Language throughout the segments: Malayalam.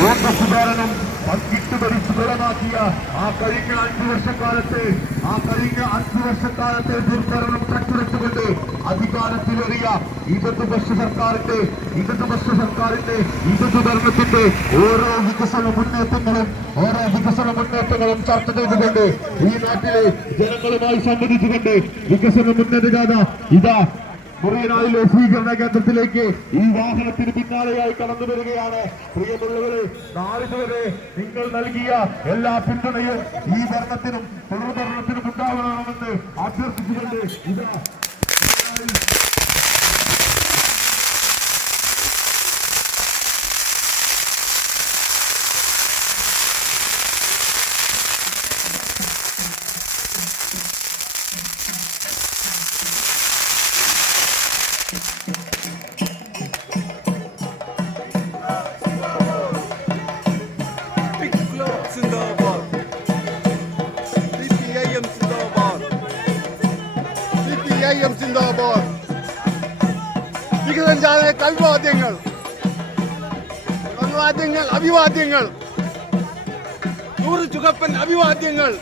ഭരണം പങ്കിട്ട് ഭരിച്ചു ആ കഴിഞ്ഞ അഞ്ചു വർഷക്കാലത്തെ ആ കഴിഞ്ഞ അഞ്ചു വർഷക്കാലത്തെ ദുർഭരണം കട്ടുറച്ചുകൊണ്ട് അധികാരത്തിലേറിയ ഇടതുപക്ഷ സർക്കാരിന്റെ ഇടതുപക്ഷ സർക്കാരിന്റെ ഇടതു ഭരണത്തിന്റെ ഓരോ വികസന മുന്നേറ്റങ്ങളും ഓരോ വികസന മുന്നേറ്റങ്ങളും ചർച്ച ചെയ്തുകൊണ്ട് ഈ നാട്ടിലെ ജനങ്ങളുമായി സംബന്ധിച്ചുകൊണ്ട് വികസന മുന്നേറ്റ ഇതാ മുറിയനായിലെ സ്വീകരണ കേന്ദ്രത്തിലേക്ക് ഈ വാഹനത്തിന് പിന്നാലെയായി കടന്നു വരികയാണ്. പ്രിയമുള്ളവരെ നാളിതുവരെ നിങ്ങൾ നൽകിയ എല്ലാ പിന്തുണയും ഈ ഭരണത്തിനും തുടർ ഭരണത്തിനും ഉണ്ടാവണമെന്ന് അഭ്യർത്ഥിച്ചുകൊണ്ട് ഇതാ അഭിവാദ്യങ്ങൾ. അഭിവാദ്യങ്ങൾ അഭിവാദ്യങ്ങൾ. നൂറ് ചുകപ്പൻ അഭിവാദ്യങ്ങൾ.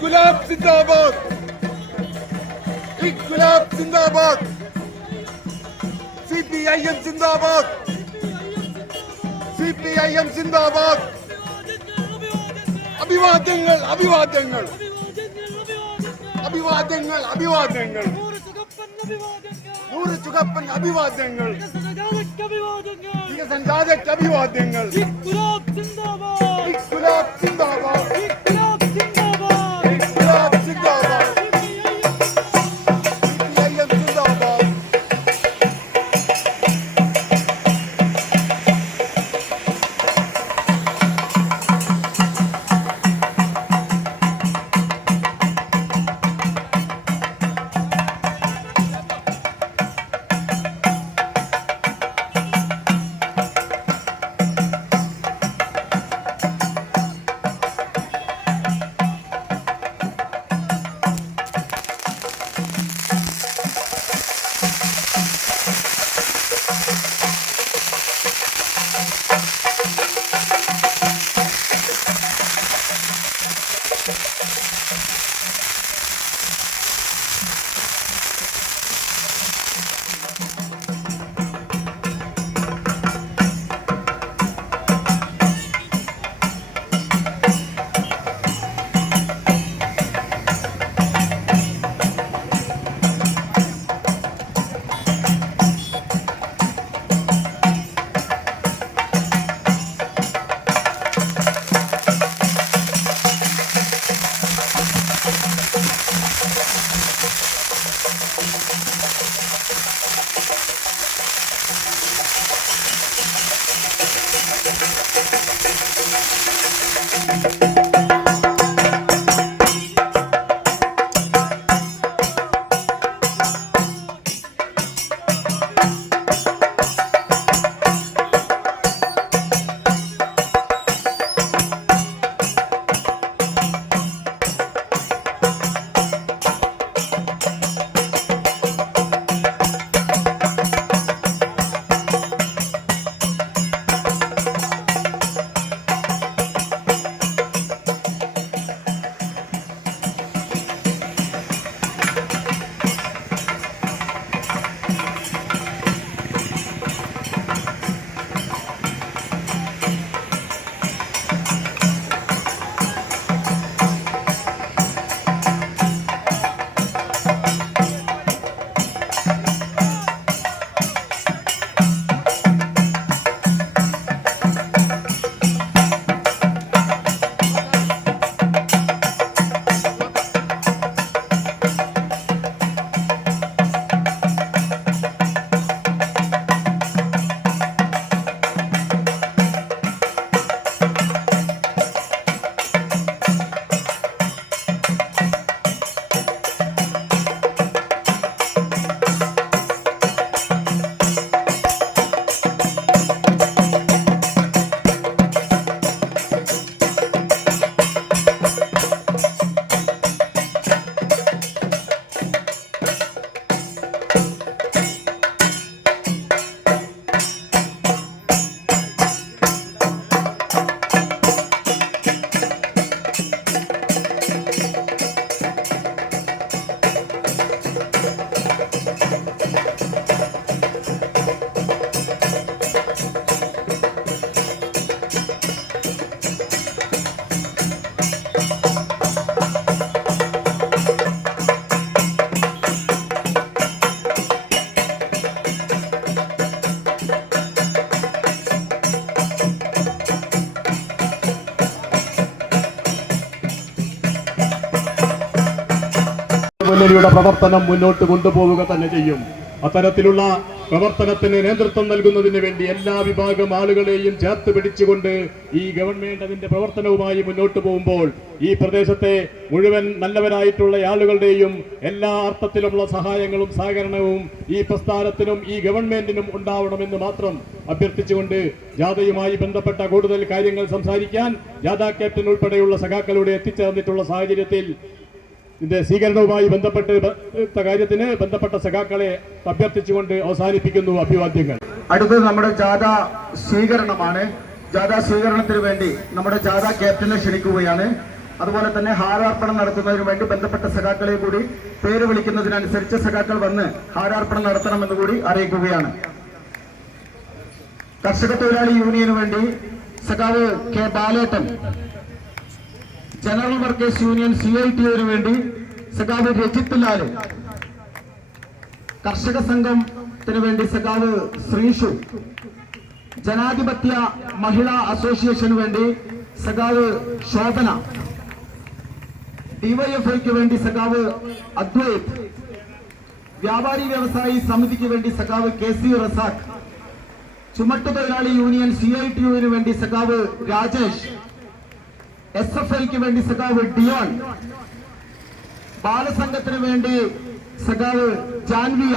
ഗുലാബ് സിന്ദാബാദ്. ഗുലാബ് സിന്ദാബാദ്. സി പി ഐ എം സിന്ദാബാദ്. സി പി ഐ എം സിന്ദാബാദ്. അഭിവാദ്യങ്ങൾ അഭിവാദ്യങ്ങൾ. അഭിവാദ്യങ്ങൾ അഭിവാദ്യങ്ങൾ. നൂറ് ചുകപ്പൻ അഭിവാദ്യങ്ങൾ. വികസന ജാഥയ്ക്ക് അഭിവാദ്യങ്ങൾ. ഗുലാബ് സിന്ദാബാദ് ഗുലാബ് സിന്ദാബാദ് മുന്നണിയുടെ പ്രവർത്തനം മുന്നോട്ട് കൊണ്ടുപോവുക തന്നെ ചെയ്യും. അത്തരത്തിലുള്ള പ്രവർത്തനത്തിന് നേതൃത്വം നൽകുന്നതിന് വേണ്ടി എല്ലാ വിഭാഗം ആളുകളെയും ചേർത്ത് പിടിച്ചുകൊണ്ട് ഈ ഗവൺമെന്റ് അതിന്റെ പ്രവർത്തനവുമായി മുന്നോട്ട് പോകുമ്പോൾ ഈ പ്രദേശത്തെ മുഴുവൻ നല്ലവരായിട്ടുള്ള ആളുകളുടെയും എല്ലാ അർത്ഥത്തിലുമുള്ള സഹായങ്ങളും സഹകരണവും ഈ പ്രസ്ഥാനത്തിനും ഈ ഗവൺമെന്റിനും ഉണ്ടാവണമെന്ന് മാത്രം അഭ്യർത്ഥിച്ചുകൊണ്ട് ജാഥയുമായി ബന്ധപ്പെട്ട കൂടുതൽ കാര്യങ്ങൾ സംസാരിക്കാൻ ജാഥ ക്യാപ്റ്റൻ ഉൾപ്പെടെയുള്ള സഖാക്കളുടെ എത്തിച്ചേർന്നിട്ടുള്ള സാഹചര്യത്തിൽ ഇതിന്റെ സ്വീകരണവുമായി ബന്ധപ്പെട്ട് കാര്യത്തിന് ബന്ധപ്പെട്ട സഖാക്കളെ അഭ്യർത്ഥിച്ചുകൊണ്ട് അവസാനിപ്പിക്കുന്നു അഭിവാദ്യങ്ങൾ. അടുത്തത് നമ്മുടെ ജാഥ സ്വീകരണമാണ്. ജാഥ സ്വീകരണത്തിന് വേണ്ടി നമ്മുടെ ജാഥ ക്യാപ്റ്റനെ ക്ഷണിക്കുകയാണ്. അതുപോലെ തന്നെ ഹാരാർപ്പണം നടത്തുന്നതിനു വേണ്ടി ബന്ധപ്പെട്ട സഖാക്കളെ കൂടി പേര് വിളിക്കുന്നതിനനുസരിച്ച് സഖാക്കൾ വന്ന് ഹാരാർപ്പണം നടത്തണമെന്ന് കൂടി അറിയിക്കുകയാണ്. കർഷക തൊഴിലാളി യൂണിയന് വേണ്ടി സഖാവ് K Balettan general workers union C I T യുവിന് വേണ്ടി സഖാവ് രജിത്ത് ലാൽ കർഷക സംഘത്തിന് വേണ്ടി സഖാവ് ശ്രീഷു ജനാധിപത്യ മഹിളാ അസോസിയേഷന് വേണ്ടി സഖാവ് ശോഭന ഡിവൈഎഫ്ഐക്ക് വേണ്ടി സഖാവ് അദ്വൈത് വ്യാപാരി വ്യവസായി സമിതിക്ക് വേണ്ടി സഖാവ് കെ സി റസാഖ് ചുമട്ടുതൊഴിലാളി യൂണിയൻ സി ഐ ടി യുവിന് വേണ്ടി സഖാവ് രാജേഷ് എസ് എഫ് ഐക്ക് വേണ്ടി സഖാവ് ഡിയോൺ ബാലസംഘത്തിന് വേണ്ടി സഖാവ് ജാൻവിയ.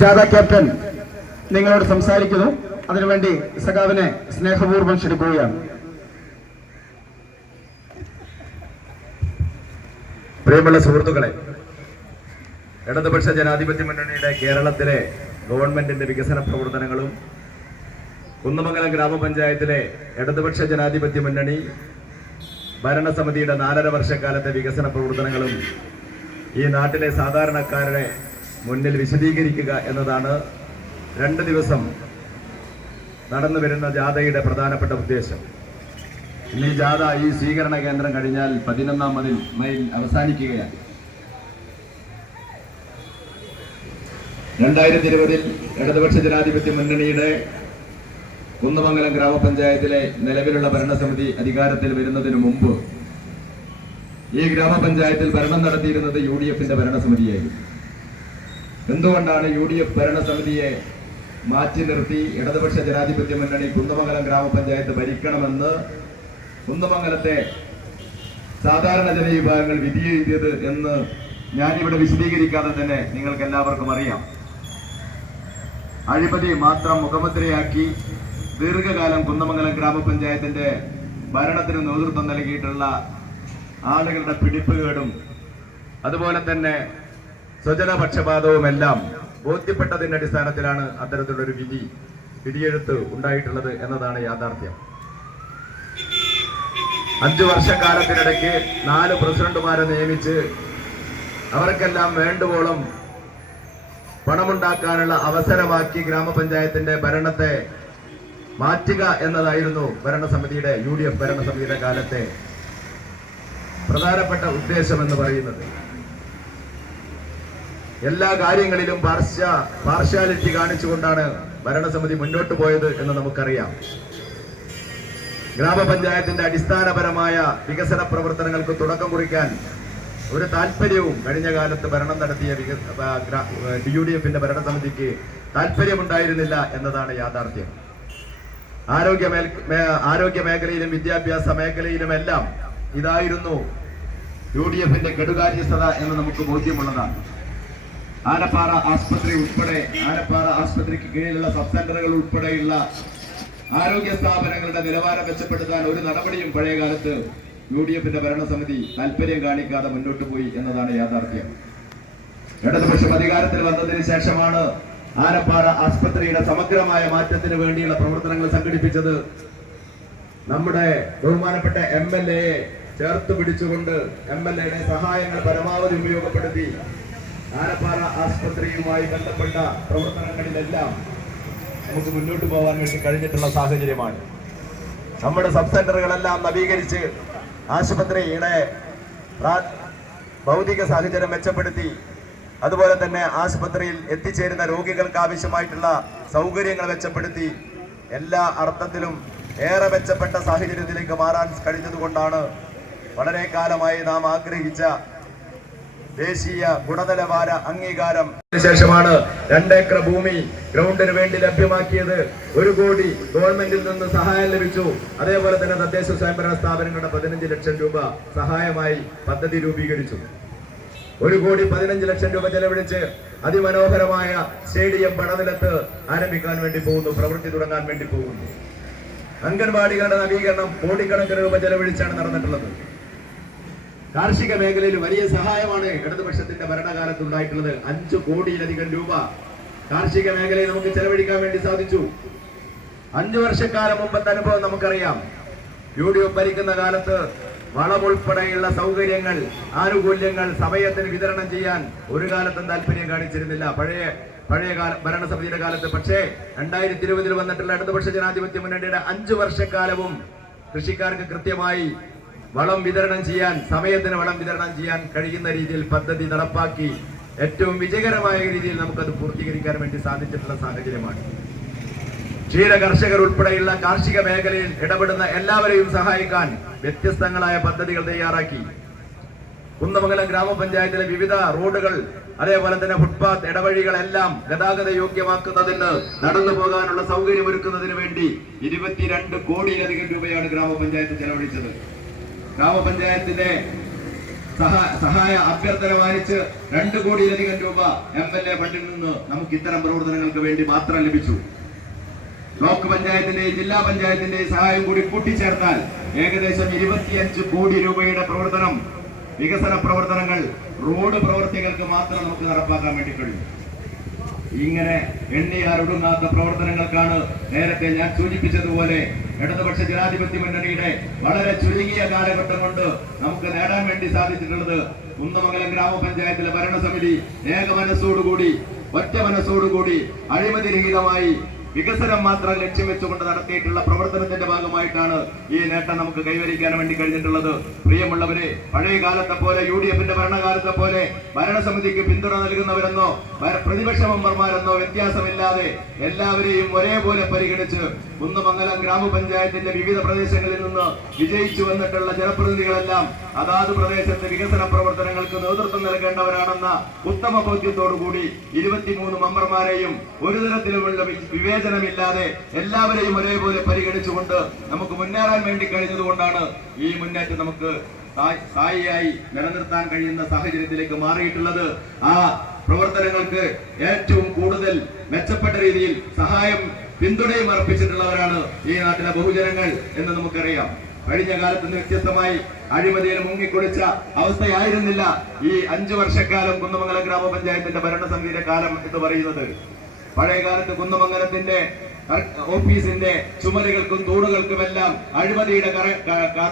ജാഥ ക്യാപ്റ്റൻ നിങ്ങളോട് സംസാരിക്കുന്നു. അതിനുവേണ്ടി സഖാവിനെ സ്നേഹപൂർവം ക്ഷണിക്കുകയാണ്. പ്രിയമുള്ള സുഹൃത്തുക്കളെ ഇടതുപക്ഷ ജനാധിപത്യ മുന്നണിയുടെ കേരളത്തിലെ ഗവൺമെന്റിന്റെ വികസന പ്രവർത്തനങ്ങളും കുന്നമംഗലം ഗ്രാമപഞ്ചായത്തിലെ ഇടതുപക്ഷ ജനാധിപത്യ മുന്നണി ഭരണസമിതിയുടെ നാലര വർഷക്കാലത്തെ വികസന പ്രവർത്തനങ്ങളും ഈ നാട്ടിലെ സാധാരണക്കാരുടെ മുന്നിൽ വിശദീകരിക്കുക എന്നതാണ് രണ്ട് ദിവസം നടന്നു വരുന്ന ജാഥയുടെ പ്രധാനപ്പെട്ട ഉദ്ദേശം. ഈ ജാഥ ഈ സ്വീകരണ കേന്ദ്രം കഴിഞ്ഞാൽ പതിനൊന്നാം മതിൽ മൈൽ അവസാനിക്കുകയാണ്. രണ്ടായിരത്തി ഇരുപതിൽ ഇടതുപക്ഷ ജനാധിപത്യ മുന്നണിയുടെ കുന്നമംഗലം ഗ്രാമപഞ്ചായത്തിലെ നിലവിലുള്ള ഭരണസമിതി അധികാരത്തിൽ വരുന്നതിന് മുമ്പ് ഈ ഗ്രാമപഞ്ചായത്തിൽ ഭരണം നടത്തിയിരുന്നത് യു ഡി എഫിന്റെ ഭരണസമിതിയായിരുന്നു. എന്തുകൊണ്ടാണ് യു ഡി എഫ് ഭരണസമിതിയെ മാറ്റി നിർത്തി ഇടതുപക്ഷ ജനാധിപത്യ മുന്നണി കുന്നമംഗലം ഗ്രാമപഞ്ചായത്ത് ഭരിക്കണമെന്ന് കുന്നമംഗലത്തെ സാധാരണ ജനവിഭാഗങ്ങൾ വിധി എഴുതിയത് എന്ന് ഞാനിവിടെ വിശദീകരിക്കാതെ തന്നെ നിങ്ങൾക്ക് എല്ലാവർക്കും അറിയാം. അഴിമതി മാത്രം മുഖമുദ്രയാക്കി ദീർഘകാലം കുന്നമംഗലം ഗ്രാമപഞ്ചായത്തിന്റെ ഭരണത്തിന് നേതൃത്വം നൽകിയിട്ടുള്ള ആളുകളുടെ പിടിപ്പുകേടും അതുപോലെ തന്നെ സ്വജനപക്ഷപാതവുമെല്ലാം ബോധ്യപ്പെട്ടതിന്റെ അടിസ്ഥാനത്തിലാണ് അത്തരത്തിലുള്ളൊരു വിധി വിധിയെഴുത്ത് ഉണ്ടായിട്ടുള്ളത് എന്നതാണ് യാഥാർത്ഥ്യം. അഞ്ചു വർഷക്കാലത്തിനിടയ്ക്ക് നാല് പ്രസിഡന്റുമാരെ നിയമിച്ച് അവർക്കെല്ലാം വേണ്ടുവോളം പണമുണ്ടാക്കാനുള്ള അവസരമാക്കി ഗ്രാമപഞ്ചായത്തിന്റെ ഭരണത്തെ മാറ്റുക എന്നതായിരുന്നു ഭരണസമിതിയുടെ യു ഡി എഫ് ഭരണസമിതിയുടെ കാലത്തെ പ്രധാനപ്പെട്ട ഉദ്ദേശം എന്ന് പറയുന്നത്. എല്ലാ കാര്യങ്ങളിലും പാർശ്യ പാർഷ്യാലിറ്റി കാണിച്ചുകൊണ്ടാണ് ഭരണസമിതി മുന്നോട്ട് പോയത് എന്ന് നമുക്കറിയാം. ഗ്രാമപഞ്ചായത്തിന്റെ അടിസ്ഥാനപരമായ വികസന പ്രവർത്തനങ്ങൾക്ക് തുടക്കം കുറിക്കാൻ ഒരു താല്പര്യവും കഴിഞ്ഞ കാലത്ത് ഭരണം നടത്തിയ ഡി യു ഡി എഫിന്റെ ഭരണസമിതിക്ക് താല്പര്യമുണ്ടായിരുന്നില്ല എന്നതാണ് യാഥാർത്ഥ്യം. ആരോഗ്യ ആരോഗ്യ മേഖലയിലും വിദ്യാഭ്യാസ മേഖലയിലുമെല്ലാം ഇതായിരുന്നു യു ഡി എഫിന്റെ കെടുകാര്യസ്ഥത എന്ന് നമുക്ക് ബോധ്യമുള്ളതാണ്. ആനപ്പാറ ആസ്പത്രി ഉൾപ്പെടെ ആനപ്പാറ ആസ്പത്രിക്ക് കീഴിലുള്ള സബ് സെന്ററുകൾ ഉൾപ്പെടെയുള്ള ആരോഗ്യ സ്ഥാപനങ്ങളുടെ നിലവാരം മെച്ചപ്പെടുത്താൻ ഒരു നടപടിയും പഴയ കാലത്ത് യു ഡി എഫിന്റെ ഭരണസമിതി താല്പര്യം കാണിക്കാതെ മുന്നോട്ട് പോയി എന്നതാണ് യാഥാർത്ഥ്യം. ഇടതുപക്ഷം അധികാരത്തിൽ വന്നതിന് ശേഷമാണ് ആനപ്പാറ ആസ്പത്രിയുടെ സമഗ്രമായ മാറ്റത്തിന് വേണ്ടിയുള്ള പ്രവർത്തനങ്ങൾ സംഘടിപ്പിച്ചത്. നമ്മുടെ ബഹുമാനപ്പെട്ട എം എൽ എയെ ചേർത്ത് പിടിച്ചുകൊണ്ട് എം എൽ എയുടെ സഹായങ്ങൾ പരമാവധി ഉപയോഗപ്പെടുത്തി ആനപ്പാറ ആസ്പത്രിയുമായി ബന്ധപ്പെട്ട പ്രവർത്തനങ്ങളിലെല്ലാം നമുക്ക് മുന്നോട്ട് പോകാൻ വേണ്ടി കഴിഞ്ഞിട്ടുള്ള സാഹചര്യമാണ്. നമ്മുടെ സബ് സെന്ററുകളെല്ലാം നവീകരിച്ച് ആശുപത്രിയുടെ ഭൗതിക സാഹചര്യം മെച്ചപ്പെടുത്തി അതുപോലെ തന്നെ ആശുപത്രിയിൽ എത്തിച്ചേരുന്ന രോഗികൾക്ക് ആവശ്യമായിട്ടുള്ള സൗകര്യങ്ങൾ മെച്ചപ്പെടുത്തി എല്ലാ അർത്ഥത്തിലും ഏറെ മെച്ചപ്പെട്ട സാഹചര്യത്തിലേക്ക് മാറാൻ കഴിഞ്ഞതുകൊണ്ടാണ് വളരെ കാലമായി നാം ആഗ്രഹിച്ച ദേശീയ ഗുണനിലവാര അംഗീകാരം. ശേഷമാണ് രണ്ടേക്കർ ഭൂമി ഗ്രൗണ്ടിന് വേണ്ടി ലഭ്യമാക്കിയത്. ഒരു കോടി ഗവൺമെന്റിൽ നിന്ന് സഹായം ലഭിച്ചു. അതേപോലെ തന്നെ തദ്ദേശ സ്വയംഭരണ സ്ഥാപനങ്ങളുടെ പതിനഞ്ച് ലക്ഷം രൂപ സഹായമായി പദ്ധതി രൂപീകരിച്ചു. ഒരു കോടി പതിനഞ്ച് ലക്ഷം രൂപ ചെലവഴിച്ച് അതിമനോഹരമായ സ്റ്റേഡിയം പടനിലത്ത് ആരംഭിക്കാൻ വേണ്ടി പോകുന്നു. പ്രവൃത്തി തുടങ്ങാൻ വേണ്ടി പോകുന്നു. അംഗൻവാടികളുടെ നവീകരണം കോടിക്കണക്കിന് രൂപ ചെലവഴിച്ചാണ് നടന്നിട്ടുള്ളത്. കാർഷിക മേഖലയിൽ വലിയ സഹായമാണ് ഇടതുപക്ഷത്തിന്റെ ഭരണകാലത്ത് ഉണ്ടായിട്ടുള്ളത്. അഞ്ചു കോടിയിലധികം രൂപ കാർഷിക മേഖലയിൽ നമുക്ക് ചെലവഴിക്കാൻ വേണ്ടി സാധിച്ചു. അഞ്ചു വർഷക്കാലം മുമ്പത്തെ അനുഭവം നമുക്കറിയാം. യു ഡി എഫ് ഭരിക്കുന്ന കാലത്ത് വളം ഉൾപ്പെടെയുള്ള സൗകര്യങ്ങൾ ആനുകൂല്യങ്ങൾ സമയത്തിന് വിതരണം ചെയ്യാൻ ഒരു കാലത്തും താല്പര്യം കാണിച്ചിരുന്നില്ല. പഴയ പഴയ കാല ഭരണസമിതിയുടെ കാലത്ത് പക്ഷേ രണ്ടായിരത്തി ഇരുപതിൽ വന്നിട്ടുള്ള ഇടതുപക്ഷ ജനാധിപത്യ മുന്നണിയുടെ അഞ്ചു വർഷക്കാലവും കൃഷിക്കാർക്ക് കൃത്യമായി വളം വിതരണം ചെയ്യാൻ സമയത്തിന് വളം വിതരണം ചെയ്യാൻ കഴിയുന്ന രീതിയിൽ പദ്ധതി നടപ്പാക്കി ഏറ്റവും വിജയകരമായ രീതിയിൽ നമുക്കത് പൂർത്തീകരിക്കാൻ വേണ്ടി സാധിച്ചിട്ടുള്ള സാഹചര്യമാണ്. ക്ഷീര കർഷകർ ഉൾപ്പെടെയുള്ള കാർഷിക മേഖലയിൽ ഇടപെടുന്ന എല്ലാവരെയും സഹായിക്കാൻ വ്യത്യസ്തങ്ങളായ പദ്ധതികൾ തയ്യാറാക്കി. കുന്നമംഗലം ഗ്രാമപഞ്ചായത്തിലെ വിവിധ റോഡുകൾ അതേപോലെ തന്നെ ഫുട്പാത്ത് ഇടവഴികളെല്ലാം ഗതാഗത യോഗ്യമാക്കുന്നതിന് നടന്നു പോകാനുള്ള സൗകര്യമൊരുക്കുന്നതിന് വേണ്ടി ഇരുപത്തിരണ്ട് കോടിയിലധികം രൂപയാണ് ഗ്രാമപഞ്ചായത്ത് ചെലവഴിച്ചത്. ഗ്രാമപഞ്ചായത്തിന്റെ സഹായ അഭ്യർത്ഥന മാനിച്ച് രണ്ട് കോടിയിലധികം രൂപ എം എൽ എ ഫണ്ടിൽ നിന്ന് നമുക്ക് ഇത്തരം പ്രവർത്തനങ്ങൾക്ക് വേണ്ടി മാത്രം ലഭിച്ചു. ബ്ലോക്ക് പഞ്ചായത്തിന്റെയും ജില്ലാ പഞ്ചായത്തിന്റെയും സഹായം കൂടി കൂട്ടിച്ചേർത്താൽ ഏകദേശം ഇരുപത്തിയഞ്ച് കോടി രൂപയുടെ പ്രവർത്തനം വികസന പ്രവർത്തനങ്ങൾ റോഡ് പ്രവർത്തികൾക്ക് മാത്രം നമുക്ക് നടപ്പാക്കാൻ വേണ്ടി കഴിയും. ഇങ്ങനെ എണ്ണിയാലൊടുങ്ങാത്ത പ്രവർത്തനങ്ങൾക്കാണ് നേരത്തെ ഞാൻ സൂചിപ്പിച്ചതുപോലെ ഇടതുപക്ഷ ജനാധിപത്യ മുന്നണിയുടെ വളരെ ചുരുങ്ങിയ കാലഘട്ടം കൊണ്ട് നമുക്ക് നേടാൻ വേണ്ടി സാധിച്ചിട്ടുള്ളത് കുന്നമംഗലം ഗ്രാമപഞ്ചായത്തിലെ ഭരണസമിതി ഏക മനസ്സോടുകൂടി ഒറ്റ മനസ്സോടുകൂടി അഴിമതിരഹിതമായി വികസനം മാത്രം ലക്ഷ്യം വെച്ചുകൊണ്ട് നടത്തിയിട്ടുള്ള പ്രവർത്തനത്തിന്റെ ഭാഗമായിട്ടാണ് ഈ നേട്ടം നമുക്ക് കൈവരിക്കാൻ വേണ്ടി കഴിഞ്ഞിട്ടുള്ളത്. പ്രിയമുള്ളവരെ പഴയ കാലത്തെ പോലെ യു ഡി എഫിന്റെ ഭരണകാലത്തെ പോലെ ഭരണസമിതിക്ക് പിന്തുണ നൽകുന്നവരെന്നോ പ്രതിപക്ഷ മെമ്പർമാരെന്നോ വ്യത്യാസമില്ലാതെ എല്ലാവരെയും ഒരേപോലെ പരിഗണിച്ച് കുന്നമംഗലം ഗ്രാമപഞ്ചായത്തിന്റെ വിവിധ പ്രദേശങ്ങളിൽ നിന്ന് വിജയിച്ചു വന്നിട്ടുള്ള ജനപ്രതിനിധികളെല്ലാം അതാത് പ്രദേശത്തെ വികസന പ്രവർത്തനങ്ങൾക്ക് നേതൃത്വം നൽകേണ്ടവരാണെന്ന ഉത്തമ ബോധ്യത്തോടുകൂടി ഇരുപത്തിമൂന്ന് മെമ്പർമാരെയും ഒരു തരത്തിലുമുള്ള വി- വിവേചനമില്ലാതെ എല്ലാവരെയും ഒരേപോലെ പരിഗണിച്ചുകൊണ്ട് നമുക്ക് മുന്നേറാൻ വേണ്ടി കഴിഞ്ഞതുകൊണ്ടാണ് ഈ മുന്നേറ്റം നമുക്ക് സ്ഥായി- സ്ഥായിയായി നിലനിർത്താൻ കഴിയുന്ന സാഹചര്യത്തിലേക്ക് മാറിയിട്ടുള്ളത്. ആ പ്രവർത്തനങ്ങൾക്ക് ഏറ്റവും കൂടുതൽ മെച്ചപ്പെട്ട രീതിയിൽ സഹായം പിന്തുണയും അർപ്പിച്ചിട്ടുള്ളവരാണ് ഈ നാട്ടിലെ ബഹുജനങ്ങൾ എന്ന് നമുക്കറിയാം. കഴിഞ്ഞ കാലത്ത് വ്യത്യസ്തമായി അഴിമതിയിൽ മുങ്ങിക്കൊടിച്ച അവസ്ഥയായിരുന്നില്ല ഈ അഞ്ചു വർഷക്കാലം കുന്നമംഗലം ഗ്രാമപഞ്ചായത്തിന്റെ ഭരണസമിതിയുടെ കാലം എന്ന് പറയുന്നത്. പഴയ കാലത്ത് കുന്നമംഗലത്തിന്റെ ഓഫീസിന്റെ ചുമലുകൾക്കും തൂണുകൾക്കുമെല്ലാം അഴിമതിയുടെ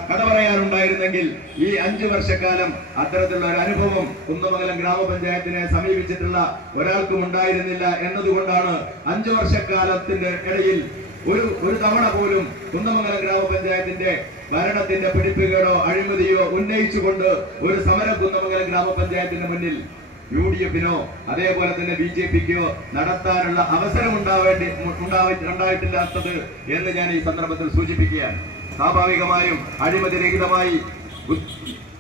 കഥ പറയാനുണ്ടായിരുന്നെങ്കിൽ ഈ അഞ്ചു വർഷക്കാലം അത്തരത്തിലുള്ള ഒരു അനുഭവം കുന്നമംഗലം ഗ്രാമപഞ്ചായത്തിനെ സമീപിച്ചിട്ടുള്ള ഒരാൾക്കും ഉണ്ടായിരുന്നില്ല എന്നതുകൊണ്ടാണ് അഞ്ചു വർഷക്കാലത്തിന്റെ ഇടയിൽ ഒരു ഒരു തവണ പോലും കുന്നമംഗലം ഗ്രാമപഞ്ചായത്തിന്റെ ഭരണത്തിന്റെ പിടിപ്പുകേടോ അഴിമതിയോ ഉന്നയിച്ചുകൊണ്ട് ഒരു സമരം കുന്നമംഗലം ഗ്രാമപഞ്ചായത്തിന്റെ മുന്നിൽ യു ഡി എഫിനോ അതേപോലെ തന്നെ ബി ജെ പിക്കോ നടത്താനുള്ള അവസരം ഉണ്ടാവേണ്ടി ഉണ്ടാവ- ഉണ്ടായിട്ടില്ലാത്തത് എന്ന് ഞാൻ ഈ സന്ദർഭത്തിൽ സൂചിപ്പിക്കുകയാണ്. സ്വാഭാവികമായും അഴിമതിരഹിതമായി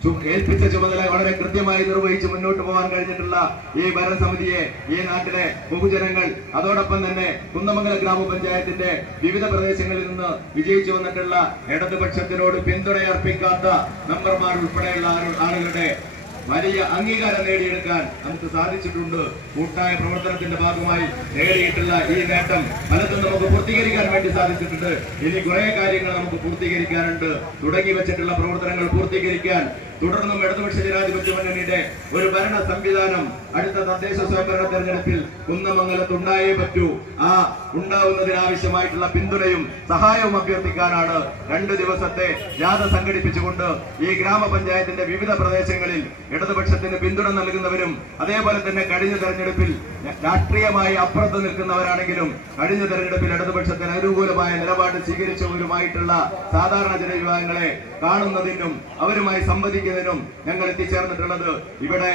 രഹിതമായി ഏൽപ്പിച്ച ചുമതല വളരെ കൃത്യമായി നിർവഹിച്ച് മുന്നോട്ട് പോകാൻ കഴിഞ്ഞിട്ടുള്ള ഈ ഭരണസമിതിയെ ഈ നാട്ടിലെ ബഹുജനങ്ങൾ അതോടൊപ്പം തന്നെ കുന്നമംഗല ഗ്രാമപഞ്ചായത്തിന്റെ വിവിധ പ്രദേശങ്ങളിൽ നിന്ന് വിജയിച്ചു വന്നിട്ടുള്ള ഇടതുപക്ഷത്തിനോട് പിന്തുണയർപ്പിക്കാത്ത മെമ്പർമാർ ഉൾപ്പെടെയുള്ള ആളുകളുടെ വലിയ അംഗീകാരം നേടിയെടുക്കാൻ നമുക്ക് സാധിച്ചിട്ടുണ്ട്. കൂട്ടായ പ്രവർത്തനത്തിന്റെ ഭാഗമായി നേടിയിട്ടുള്ള ഈ നേട്ടം പലതും നമുക്ക് പൂർത്തീകരിക്കാൻ വേണ്ടി സാധിച്ചിട്ടുണ്ട്. ഇനി കുറെ കാര്യങ്ങൾ നമുക്ക് പൂർത്തീകരിക്കാനുണ്ട്. തുടങ്ങി വെച്ചിട്ടുള്ള പ്രവർത്തനങ്ങൾ പൂർത്തീകരിക്കാൻ തുടർന്നും ഇടതുപക്ഷ ജനാധിപത്യ മുന്നണിയുടെ ഒരു ഭരണ സംവിധാനം അടുത്ത തദ്ദേശ സ്വയംഭരണ തെരഞ്ഞെടുപ്പിൽ കുന്നമംഗലത്ത് ഉണ്ടായേ പറ്റൂ. ആ ഉണ്ടാവുന്നതിന് ആവശ്യമായിട്ടുള്ള പിന്തുണയും സഹായവും അഭ്യർത്ഥിക്കാനാണ് രണ്ടു ദിവസത്തെ ജാഥ സംഘടിപ്പിച്ചുകൊണ്ട് ഈ ഗ്രാമപഞ്ചായത്തിന്റെ വിവിധ പ്രദേശങ്ങളിൽ ഇടതുപക്ഷത്തിന് പിന്തുണ നൽകുന്നവരും അതേപോലെ തന്നെ കഴിഞ്ഞ തെരഞ്ഞെടുപ്പിൽ രാഷ്ട്രീയമായി അപ്പുറത്ത് നിൽക്കുന്നവരാണെങ്കിലും കഴിഞ്ഞ തെരഞ്ഞെടുപ്പിൽ ഇടതുപക്ഷത്തിന് അനുകൂലമായ നിലപാട് സ്വീകരിച്ചവരുമായിട്ടുള്ള സാധാരണ ജനവിഭാഗങ്ങളെ കാണുന്നതിനും അവരുമായി സംവദിക്കുന്നതിനും ഞങ്ങൾ എത്തിച്ചേർന്നിട്ടുള്ളത് ഇവിടെ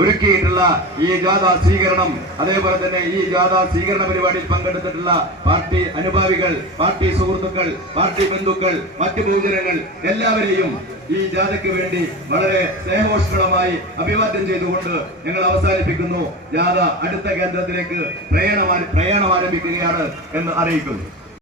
ഒരുക്കിയിട്ടുള്ള ഈ ജാഥാ സ്വീകരണം അതേപോലെ തന്നെ ഈ ജാഥാ സ്വീകരണ പരിപാടിയിൽ പങ്കെടുത്തിട്ടുള്ള പാർട്ടി അനുഭാവികൾ പാർട്ടി സുഹൃത്തുക്കൾ പാർട്ടി ബന്ധുക്കൾ മറ്റ് ബഹുജനങ്ങൾ എല്ലാവരെയും ഈ ജാഥയ്ക്ക് വേണ്ടി വളരെ സ്നേഹോഷ്ണമായി അഭിവാദ്യം ചെയ്തുകൊണ്ട് ഞങ്ങൾ അവസാനിപ്പിക്കുന്നു. ജാഥ അടുത്ത കേന്ദ്രത്തിലേക്ക് പ്രയാണം പ്രയാണം ആരംഭിക്കുകയാണ് എന്ന് അറിയിക്കുന്നു.